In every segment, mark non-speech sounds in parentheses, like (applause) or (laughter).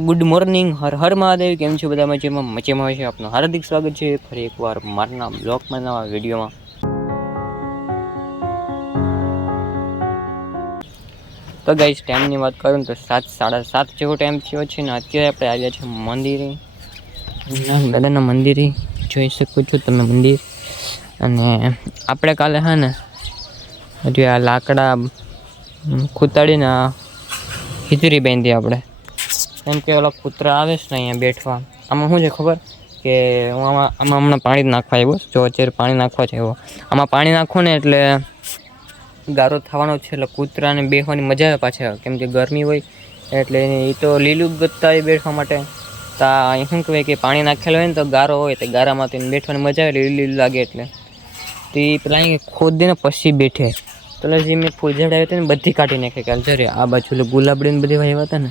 તો good morning Har Har Mahadev, કેમ છો બધા મજામાં? મજામાં છે આપનું હાર્દિક સ્વાગત છે ફરી એકવાર મારના બ્લોગમાં નવા વિડીયોમાં. તો ગાઈસ ટાઈમની વાત કરું તો સાત, સાડા સાત જેવો ટાઈમ થયો છે ને અત્યારે આપણે આવ્યા છે મંદિરે. દાદાના મંદિરે, જોઈ શકો છો તમે મંદિર. અને આપણે કાલે હા ને, હજુ આ લાકડા ખૂતાડીને ખીચડી બાંધી આપણે. એમ કે ઓલા કૂતરા આવે છે ને અહીંયા બેઠવા. આમાં શું છે ખબર? કે હું આમાં આમાં હમણાં પાણી નાખવા આવ્યો જો અત્યારે પાણી નાખવા છે એવો આમાં પાણી નાખો ને એટલે ગારો થવાનો છે એટલે કૂતરાને બેસવાની મજા આવે પાછા કેમ કે ગરમી હોય એટલે એ તો લીલું ગત્તા હોય બેઠવા માટે. તો શું કહેવાય કે પાણી નાખેલું હોય ને તો ગારો હોય તો ગારામાં તો બેઠવાની મજા આવે લીલું લીલું લાગે એટલે. તો એ પેલા ખોદીને પછી બેઠે. તો જે મેં ફૂલઝાડ આવ્યા હતા ને બધી કાઢી નાખે. કાલ આ બાજુ ગુલાબડીને બધી વાવ્યા હતા ને.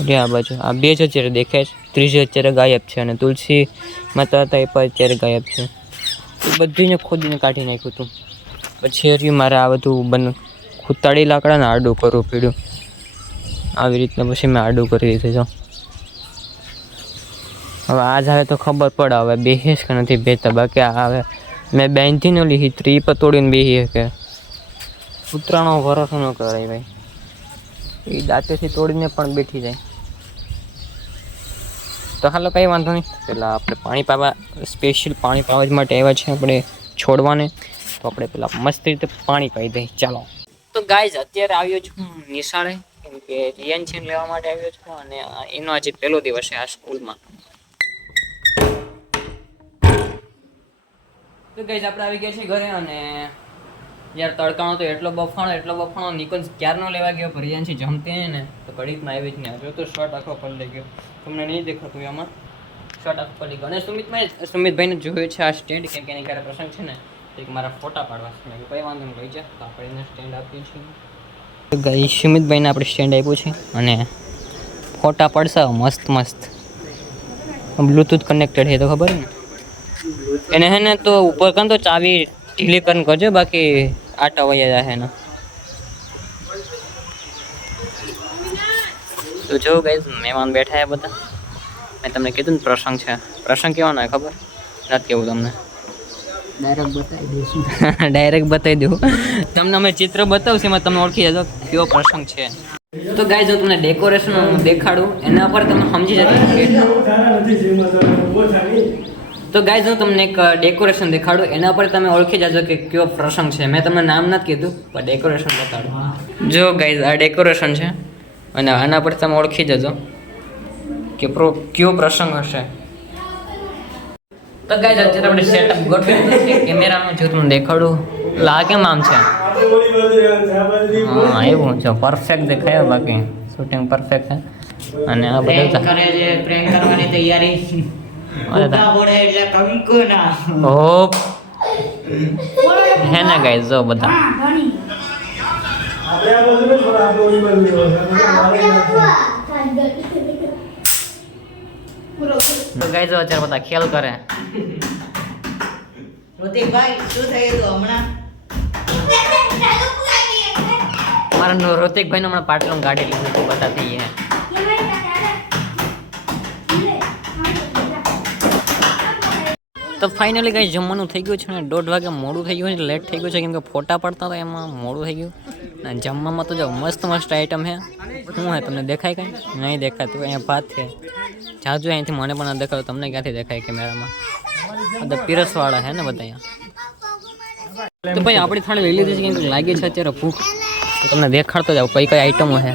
અરે આ બાજુ, આ બે જ અત્યારે દેખાય છે. ત્રીજી અત્યારે ગાયબ છે અને તુલસી માતા હતા એ પણ અત્યારે ગાયબ છે. એ બધીને ખોદીને કાઢી નાખ્યું હતું. પછી હજી મારે આ બધું બન ખુતાળી લાકડાને આડું કરવું પડ્યું. આવી રીતના પછી મેં આડું કરી દીધું છે. હવે આ જ આવે તો ખબર પડે, હવે બેહીશ કે નથી બેતા બાકી આ હવે મેં બેનથી ઓલી હિત્રી પર તોડીને બેહી કે. કૂતરાનો ભરોસો ન કરાય ભાઈ. એ દાંતેથી તોડીને પણ બેઠી જાય. તો હાલો કંઈ વાંધો નહીં. પેલા આપણે પાણી પાવા સ્પેશિયલ પાણી પાવા જ માટે આવ્યા છે આપણે છોડવાને. તો આપણે પેલા મસ્ત રીતે પાણી પાઈ દઈએ. ચાલો. તો ગાઈઝ, અત્યારે આવ્યો છું નિશાળે. કેમ કે રિયાન છે લેવા માટે આવ્યો છું અને એનો આજે પહેલો દિવસ છે આ સ્કૂલમાં. તો ગાઈઝ, આપણે આવી ગયા છે ઘરે અને યાર તડકાનો તો એટલો બફાણો એટલો બફાણો નિકોલ ક્યારનો લેવા ગયો? ભરિયાન છે, જમતી ને. તો ઘડીકમાં આવી જ નહીં. હજુ તો શર્ટ આખો પલળી ગયો. તમને નહીં દેખાતું એમાં. શર્ટ આખો અને સુમિતભાઈ સુમિતભાઈને જોયું છે આ સ્ટેન્ડ કેમ કે એની ક્યારે પ્રસંગ છે ને એક મારા ફોટા પાડવા છે. મેં કંઈ વાંધો નહીં, લઈ જા. તો આપણે એને સ્ટેન્ડ આપીએ છીએ. ગઈ સુમિતભાઈને આપણે સ્ટેન્ડ આપ્યું છે અને ફોટા પડશે, મસ્ત મસ્ત. બ્લૂટૂથ કનેક્ટેડ છે, તો ખબર ને? એને હે ને તો ઉપર કર તો ચાવી ઢીલી કરીને કરજો, બાકી આટા વયા જાય એનો. તો જો ગાઈઝ મહેમાન બેઠા છે બધા. મેં તમને કીધું ને પ્રસંગ છે. પ્રસંગ કેવાનો ખબર? નથી કેવું તમને. ડાયરેક્ટ બતાવી દઈશું ડાયરેક્ટ (laughs) બતાવી દઉં. તમને અમે ચિત્ર બતાવશે એમાં તમે ઓળખી જજો કેવો પ્રસંગ છે. તો ગાય જો તમને ડેકોરેશન દેખાડું. એના પર તમે સમજી જજો. તો ગાય હું તમને એક ડેકોરેશન દેખાડું. એના પર તમે ઓળખી જાજો કે કયો પ્રસંગ છે. મેં તમને નામ નથી કીધું પણ ડેકોરેશન બતાડું. જો ગાઈઝ આ ડેકોરેશન છે. અને આના પર તમે ઓળખી જજો કે પ્રો કયો પ્રસંગ હશે. તો ગાઈઝ અત્યારે આપણે સેટઅપ ગોઠવી છે. કેમેરામાં જો તમને દેખાડું. લાગે કેમ આમ છે. હા એવું છે. પરફેક્ટ દેખાય બાકી. શૂટિંગ પરફેક્ટ છે. અને આ બધા કરે છે. પ્રેન્ક કરવાની તૈયારી. અરે ઉગા જો એટલે ના ને ગાઈઝ જો બધા તો ગાઈઝ અત્યારે બધા ખેલ કરે ઋતિકભાઈ શું થયું હમણાં મારા ઋતિકભાઈ હમણાં પાટલું ગાડી લીધું હતું બતાતી હે તો ફાઇનલી કઈ જમવાનું થઈ ગયું છે ને દોઢ વાગે મોડું થઈ ગયું છે લેટ થઈ ગયું છે કેમ કે ફોટા પડતા હતા એમાં મોડું થઈ ગયું અને જમવામાં તો જો મસ્ત મસ્ત આઈટમ છે. શું હે તમને દેખાય કાંઈ? નહીં દેખાતું અહીંયા ભાત છે. જાજુ અહીંથી મને પણ ન દેખાતું તમને ક્યાંથી દેખાય કેમેરામાં? બધા પીરસવાળા છે ને બધા અહીંયા. તો ભાઈ આપણી થાળી લઈ લીધી છે કેમ કે લાગી છે અત્યારે ભૂખ. તો તમને દેખાડતો જાવ કઈ કઈ આઈટમો છે.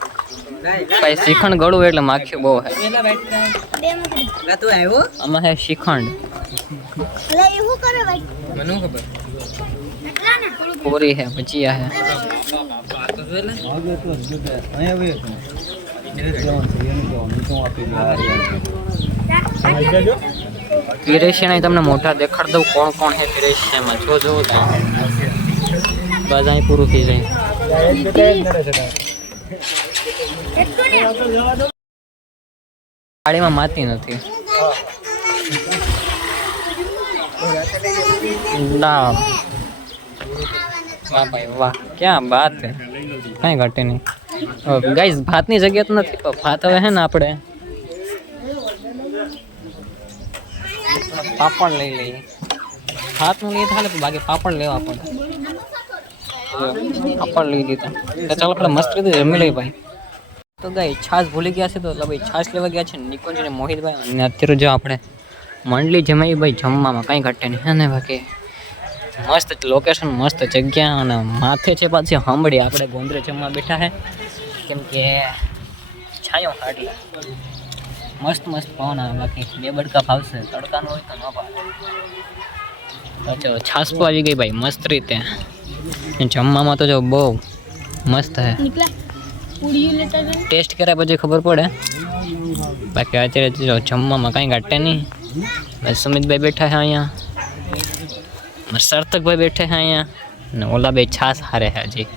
(laughs) ભાઈ શ્રીખંડ ગળું એટલે માખ્યું બહુ હે. બે મકડી તું આવ્યો? આમાં હે શ્રીખંડ એટલે એવું કરે ભાઈ? મને ખબર? એટલા ને પૂરી હે ભજીયા હે. તિરેશિયા તમને મોટા દેખાડ દઉં કોણ કોણ છે તિરેશિયામાં જો જો બસ અહીં પૂરું થઈ જાય. ગાડીમાં માતી નથી. ના. વાહ ભાઈ, વાહ. ક્યાં બાત હે? કાંઈ ઘટે નહીં. ગાઈઝ ભાતની જગ્યા તો નથી, પણ ભાત હવે હે ને આપણે. પાપડ લઈ લઈએ. ભાતનું લઈએ તો હાલે પણ બાકી પાપડ લેવા પડે. પાપડ લઈ લીધા. તો ચાલો, આપણે મસ્ત રીતે જમી લઈએ ભાઈ. તો ગાઈ છાશ ભૂલી ગયા છે તો એટલે ભાઈ છાશ લેવા ગયા છે નિકુંજ અને મોહિતભાઈ. અને અત્યારે જો આપણે મંડલી જમાઈ ભાઈ જમવામાં કાંઈ ઘટે નહીં. હે ને બાકી મસ્ત લોકેશન મસ્ત જગ્યા અને માથે છે પાછી હંબડી. આપણે ગોંદરે જમવા બેઠા છે. કેમ કે છાયો એટલે. મસ્ત મસ્ત પવન આવે. બાકી બે બડકા ભાવશે તડકાનો હોય તો ન ભાવે તો ચલો છાસ તો આવી ગઈ ભાઈ, મસ્ત રીતે. જમવામાં તો જો બહુ મસ્ત હે ટેસ્ટ કર્યા પછી ખબર પડે. બાકી અત્યારે જો જમવામાં કાંઈ ઘટે નહીં. બસ સુમિતભાઈ બેઠા છે અહીંયા. મારા સાર્થકભાઈ બેઠા છે અહીંયા. ને ઓલા બે છાસ હારે છે હજી.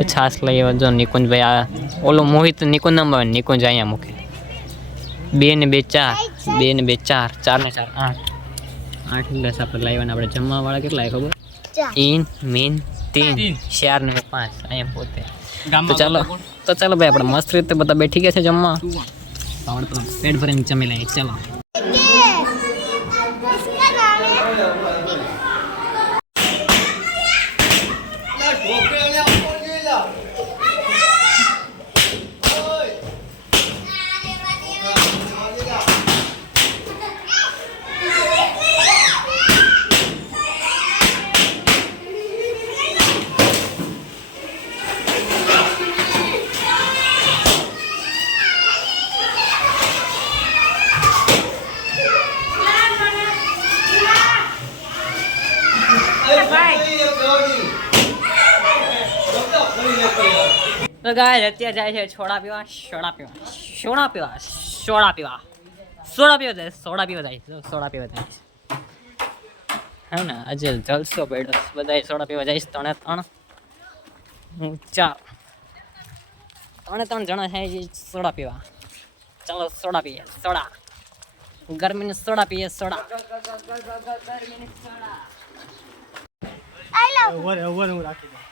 એ છાસ લઈ આવ્યા. જો નિકુંજભાઈ આ ઓલો મોહિત નિકુંજ નામ આવે નિકુંજ અહીંયા મૂકે. બે ને બે ચાર. બે ને બે ચાર. ચાર ને ચાર. આઠ. આઠ ગ્લાસ આપણે લાવ્યા આપણે જમવાવાળા કેટલા છે ખબર? ચા ઈન મીન તીન. ચાર ને પાંચ. અહીંયા પોતે. તો ચાલો તો ચાલો ભાઈ આપણે મસ્ત રીતે બધા બેઠી ગયા છે જમવા. પેટ ભરીને જમી લઈએ ચાલો. તો ગાય અત્યારે જાય છે છોડા પીવા સોડા પીવા સોડા પીવા સોડા પીવા સોડા પીવા જાય સોડા પીવા જાય સોડા પીવા જાય હે ને આજે જલસો પડ્યો બધા સોડા પીવા જઈશ ત્રણે ત્રણ હું ચાર ત્રણે ત્રણ જણા છે સોડા પીવા ચાલો સોડા પીએ સોડા ગરમીની સોડા પીએ સોડા ગરમીની સોડા ઓવર ઓવર હું રાખી દઉં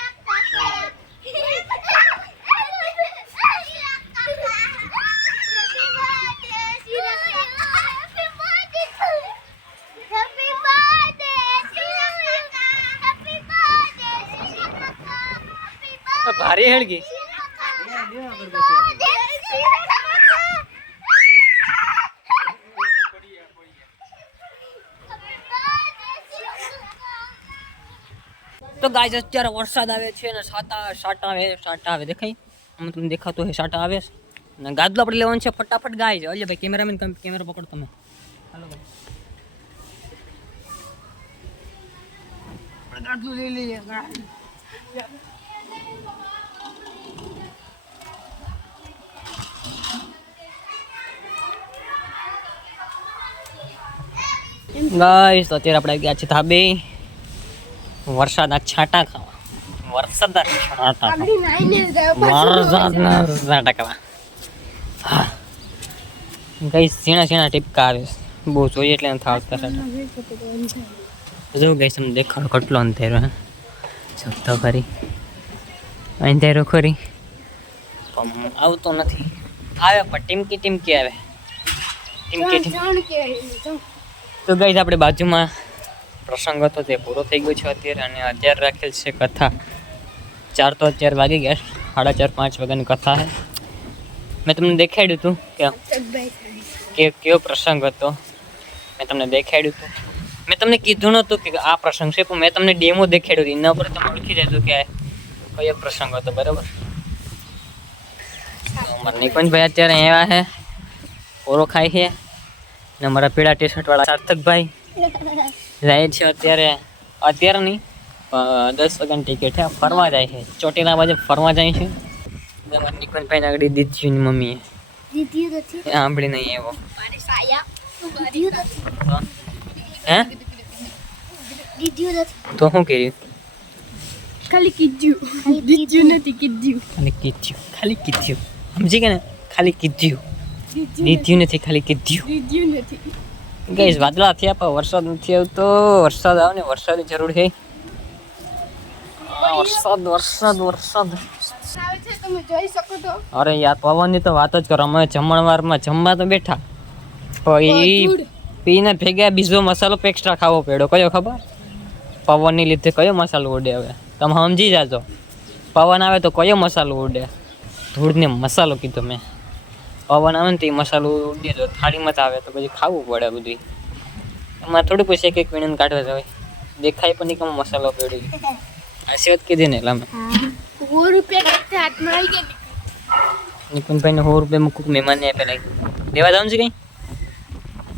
ભારી હેળગી તો ગાય અત્યારે વરસાદ આવે છે અને સાટા સાટા આવે સાટા આવે. દેખાય? આમ તમને દેખાતું હોય સાટા આવે. છે અને ગાદલો આપણે લેવાનું છે ફટાફટ ગાય છે અલ્યા ભાઈ કેમેરામેન કેમેરા પકડો તમે. હાલો ભાઈ. ગાદલું લઈ લઈએ ગાઈસ તો અત્યારે આપણે ગયા છે ધાબે. વરસાદના છાંટા ખાવા. વરસાદના છાંટા વરસાદના છાંટા ખાવા. હા. ગાઈસ ઝીણા ઝીણા ટીપકા આવે બહુ જોઈએ એટલે થાવ છાંટા જો ગાઈસ તમને દેખાડો કેટલો અંધેરો હે જોતો ખરી. અંધેરો ખરી. પણ આવતો નથી. આવે પણ ટીમકી ટીમકી આવે. ટીમકી ટીમકી તો ગઈ આપણે બાજુમાં પ્રસંગ હતો, તે પૂરો થઈ ગયો છે અત્યારે અને અત્યારે રાખેલ છે કથા. ચાર તો અત્યારે વાગી ગયા, સાડા ચાર, પાંચ વાગ્યાની કથા છે. મેં તમને દેખાડ્યું હતું કે કે કયો પ્રસંગ હતો. મેં તમને દેખાડ્યું હતું. મેં તમને કીધું નહોતું કે આ પ્રસંગ છે, પણ મેં તમને ડેમો દેખાડ્યું હતું. એના ઉપર તમે ઓળખી જજો કે કયો પ્રસંગ હતો, બરાબર? અમારા ભાઈ અત્યારે એવા છે ઓરો ખાય છે. ને મારા પીળા ટી શર્ટ વાળા સાર્થકભાઈ. જાય છે અત્યારે અત્યારે નહીં દસ વાગ્યાની ટિકિટ છે. ફરવા જાય છે. ચોટીલા બાજુ ફરવા જાય છે. ને અમારા નિકુંજભાઈ આગળ દીધીની મમ્મીએ. સાંભળી નહીં એવો હે? તો શું કર્યું? ખાલી કીધ્યું. નથી કીધ્યું. ખાલી કીધ્યું. ખાલી કીધ્યું. સમજી ગયા ને? ખાલી કીધ્યું. દીધ્યું નથી. ખાલી કીધ્યું. દીધ્યું નથી. ગઈશ વાદળા થયા પણ વરસાદ નથી આવતો. વરસાદ આવે ને વરસાદની જરૂર છે. વરસાદ વરસાદ વરસાદ. અરે યાર પવનની તો વાત જ કરો. અમે જમણવારમાં જમવા તો બેઠા. પણ પીને ભેગા બીજો મસાલો એક્સ્ટ્રા ખાવો પડ્યો. કયો ખબર? પવનની લીધે કયો મસાલો ઉડે હવે? તમે સમજી જાજો. પવન આવે તો કયો મસાલો ઉડે? ધૂળને મસાલો કીધો મેં. પવન આવે ને તો એ મસાલો ઉડે તો થાળીમાં જ આવે તો પછી ખાવું પડે બધું એમાં થોડું પછી એક એક વીણીને કાઢવા જવાય. દેખાય પણ કેમ મસાલો પડ્યો આશીર્વાદ કીધી ને એટલે અમે. સો રૂપિયા હાથમાં આવી ગયા નિકુંજભાઈને સો રૂપિયા મૂકું મહેમાનને આપેલા દેવા જવાનું છે કંઈ?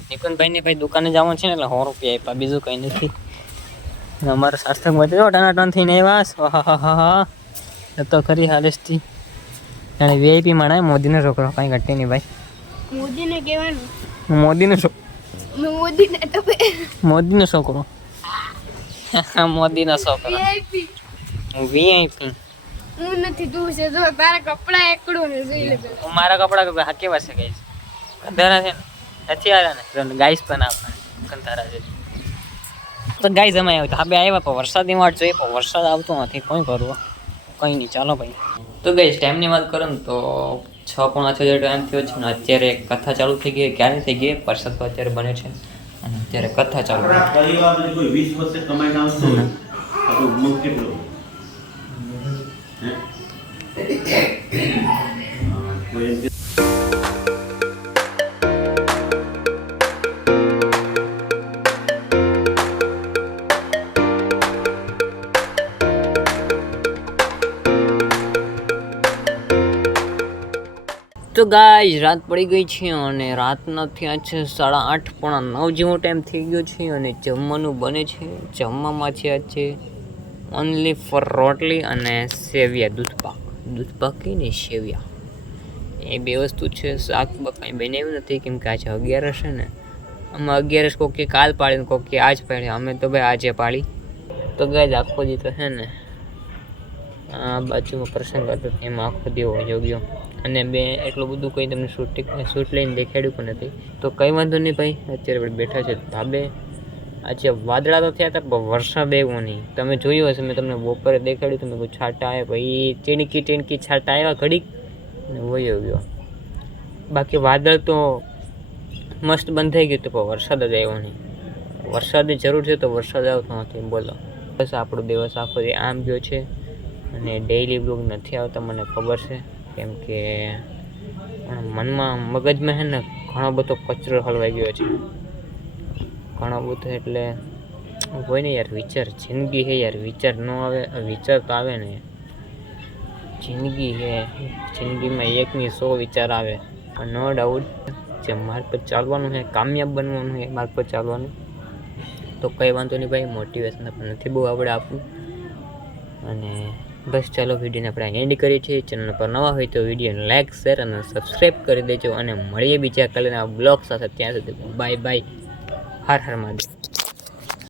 નિકુંજભાઈને ભાઈ દુકાને જવાનું છે ને એટલે સો રૂપિયા આપ્યા બીજું કંઈ નથી. અમારા સાર્થકમાં તો ટના ટન થઈને આવ્યા હા હા હા એ તો ખરી હાલેસથી જાણે વીઆઈપી માણા મોદીનો છોકરો. કાંઈ ઘટે નહીં ભાઈ. મોદીને કહેવાનું? મોદીનો છોકરો મોદીને તો મોદીનો છોકરો. મોદીનો છોકરો. વીઆઈપી વીઆઈપી હું નથી તું છે જો તારા કપડા એકડું ને જોઈ લે. મારા કપડા હા કેવા છે ગાઈસ કંધારા છે નથી આવ્યા ને? ગાઈસ પણ આપણા કંધારા છે. તો ગાઈસ અમે આવ્યા હા બે આવ્યા પણ વરસાદની વાટ જોઈએ પણ વરસાદ આવતો નથી. કોઈ કરવો કંઈ નહીં ચાલો ભાઈ. તો ગઈ ટાઈમની વાત કરો ને તો છ પોણા છ ટાઈમ થયો છે ને અત્યારે કથા ચાલુ થઈ ગઈ. ક્યારે થઈ ગઈ? પરસાદ તો અત્યારે બને છે. અને અત્યારે કથા ચાલુ આપણા તો ગાય રાત પડી ગઈ છે અને રાતના થયા છે સાડા આઠ, પોણા નવ જેવો ટાઈમ થઈ ગયો છે અને જમવાનું બને છે. જમવામાં છે આજે ઓનલી ફોર રોટલી અને સેવિયા દૂધપાક દૂધપાક ને સેવિયા? એ બે વસ્તુ છે, શાક બાક કાંઈ બનાવ્યું નથી, કેમ કે આજે અગિયારસ છે ને. આમાં અગિયારસ કોકે કાલ પાડી ને કોક આજ પાડી અમે તો ભાઈ આજે પાડી તો ગાય આખો દી તો છે ને આ બાજુમાં પ્રસંગ હતો, એમાં આખો દેવો જોગ્યો અને મેં એટલું બધું કંઈ તમને શૂટ શૂટ લઈને દેખાડ્યું પણ નથી. તો કંઈ વાંધો નહીં ભાઈ, અત્યારે આપણે બેઠા છે ધાબે. આજે વાદળા તો થયા હતા, પણ વરસાદ આવ્યો નહીં. તમે જોયું હશે, મેં તમને બપોરે દેખાડ્યું તમે કોઈ છાંટા આવ્યા. ભાઈ ટીણકી ટેણકી છાંટા આવ્યા ઘડીક. વયો ગયો. બાકી વાદળ તો મસ્ત બંધ થઈ ગયું હતું, પણ વરસાદ જ આવ્યો નહીં. વરસાદની જરૂર છે તો વરસાદ આવતો નથી, બોલો. બસ આપણો દિવસ આખો આમ ગયો છે. અને ડેઈલી બ્લોગ નથી આવતા, મને ખબર છે. કેમ કે મનમાં મગજમાં છે ને ઘણો બધો કચરો હલવાઈ ગયો છે. ઘણો બધો એટલે, હોય ને યાર વિચાર, જિંદગી છે યાર, વિચાર ન આવે, વિચાર તો આવે ને. જિંદગી છે જિંદગીમાં એકની સો વિચાર આવે. પણ નો ડાઉટ જે માર્ગ પર ચાલવાનું છે કામયાબ બનવાનું છે માર્ગ પર ચાલવાનું, તો કંઈ વાંધો નહીં ભાઈ મોટિવેશન પણ નથી બહુ આવડે આપવું અને બસ ચાલો વિડીયોને આપણે એન્ડ કરીએ છીએ. ચેનલ પર નવા હોય તો વિડીયોને લાઇક શેર અને સબસ્ક્રાઈબ કરી દેજો અને મળીએ બીજા કલરના બ્લોગ સાથે. ત્યાં સુધી બાય બાય હર હર મહાદેવ.